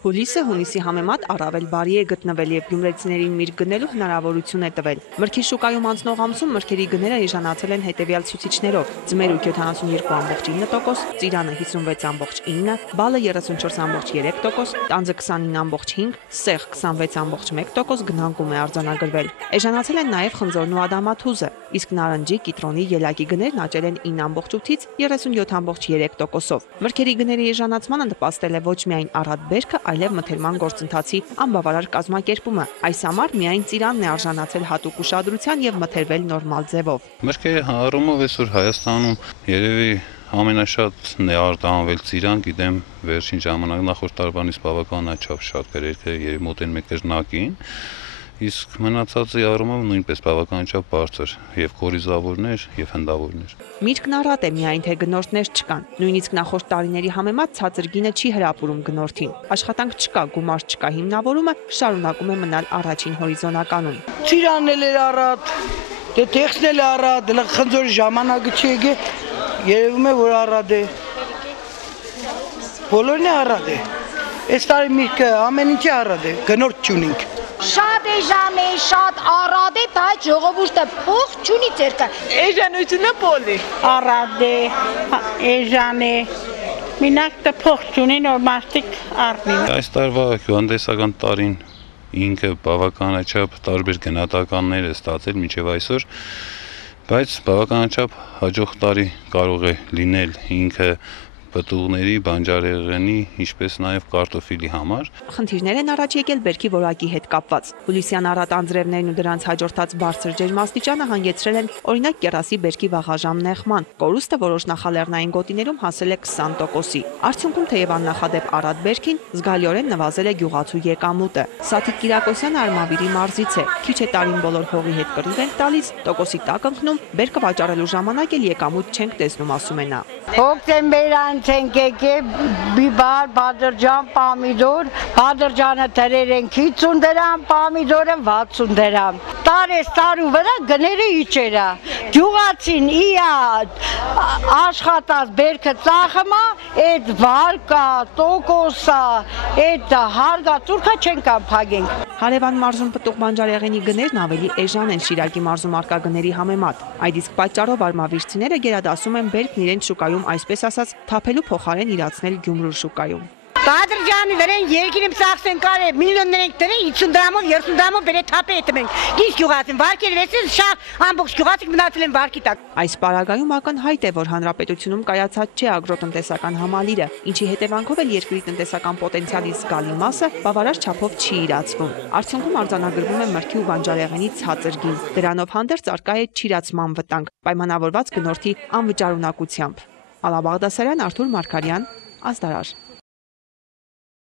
Հուլիսը հունիսի համեմատ առավել բարի է գտնվել եւ գյումրեցիներին միրգ գնելու հնարավորություն է տվել։ Մրգի շուկայում անցնող ամսում մրգերի գները էժանացել են հետեւյալ ցուցիչներով. ձմերուկ 72.9%, ծիրանը 56.9%, բալը 34.3%, տանձը 29.5%, սեղ 26.1% գնանկում է արձանագրվել։ Էժանացել են նաեւ խնձորն ու ադամաթուզը, իսկ նարնջի, կիտրոնի, ելակի գներն աճել են 9.8-ից 37.3%-ով։ Մրգերի գների էժանացմանը նպաստել է ոչ միայն առատ բերքը, այլև մթերման գործընթացի անբավարար կազմակերպումը։ Այս համար միայն ծիրանն է արժանացել հատուկ ուշադրության եւ մթերվել նորմալ ձևով։ Մրգերի առումով այսօր Հայաստանում երևի ամենաշատ ներարտահանվել ծիրան, գիտեմ, վերջին ժամանակ նախորդ տարվանից բավական աճավ շատ գրեթե երևի մոտ են մեկերնակին, իսկ մնացածի առումով նույնպես բավականաչափ բարձր եւ կորիզավորներ եւ հնդավորներ։ Միրգն առատ է, միայն թե գնորդներ չկան։ Նույնիսկ նախորդ տարիների համեմատ ցածր գինը չի հրապուրում գնորդին։ Աշխատանք չկա, գումար չկա, հիմնավորումը շարունակում է մնալ առաջին հորիզոնականում։ Ծիրանն էլ էր առատ, դե տեքստն էլ առատ, դե խնձորի ժամանակը չի եկել, երևում է որ առատ է։ Բոլորն է առատ է։ Այս տարի միրգը ամեն ինչի առատ է, գնորդ չունենք։ Շատ էժան է, շատ առատ է, բայց ժողովուրդը փող չունի ձերքը։ Էժանությունը պոլի։ Առատ է, էժան է, մինակ դե փող չունի, նոր մարդիկ առնին։ Այս տարվա հյուանդեսական տարին ինքը բավականաչափ տարբեր գնահատականներ է ստացել մինչև այսօր, բայց բավականաչափ հաջող տարի կարող է լինել ինքը պտուղների, բանջարեղենի, ինչպես նաև կարտոֆիլի համար։ Խնդիրներ են առաջ եկել բերքի որակի հետ կապված։ Հուլիսյան առատ անձրևներն ու դրանց հաջորդած բարձր ջերմաստիճանը հանգեցրել են օրինակ կեռասի բերքի վաղաժամ նեղման։ Կորուստը որոշ նախալեռնային գոտիներում հասել է 20%-ի։ Արդյունքում թեև աննախադեպ առատ բերքին զգալիորեն նվազել է գյուղացու եկամուտը։ Սաթիկ Կիրակոսյանը Արմավիրի մարզից է։ Քիչ է տարին բոլոր հողի հետ կռիվ են տալիս, տոկոսի տակ ընկնում, բերքը վաճառելու ժամանակ էլ եկամուտ չենք տեսնում, ասում է նա։ Հոկտեմբերան չենք եկել, բիբար, բادرجان, պամիդոր, բادرجانը դրեր են 50 դրամ, պամիդորը 60 դրամ։ Տարու վրա գները իջերա։ Գյուղացին իա աշխատած բերքը ծախմա, այդ վարկա, տոկոսա, այդ հարգա ծուրկա չեն կամ փագենք։ Հարևան մարզում պտուղ բանջարեղենի գներն ավելի էժան են Շիրակի մարզում արկա գների համեմատ։ Այդ իսկ պատճառով արմավիրցիները գերադասում են բերքն իրենց շուկայում, այսպես ասած, թափելու փոխարեն իրացնել Գյումրու շուկայում։ Բادرجانی դրեն երկիրում ծախսեն կարե միլիոններ ենք դրեն 50 դրամով 30 դրամով բերե թափե etմենք։ Ինչ գյուղացին վարկեր վեցին շահ ամբողջ գյուղացիք մնացել են վարկի տակ։ Այս պարագայում ակնհայտ է, որ հանրապետությունում կայացած չէ ագրոտնտեսական համալիրը, ինչի հետևանքով էլ երկրի տնտեսական պոտենցիալի զգալի մասը բավարար չափով չի իրացվում։ Արդյունքում արձանագրվում է մրգի ու բանջարեղենի ցածր գին։ Դրանով հանդերձ արկա է չիրացման վտանգ, պայմանավորված գնորդի անվճարունակությամբ։ Ալա Բաղդասարյան, Արթուր Մարգարյան, Ազդարար։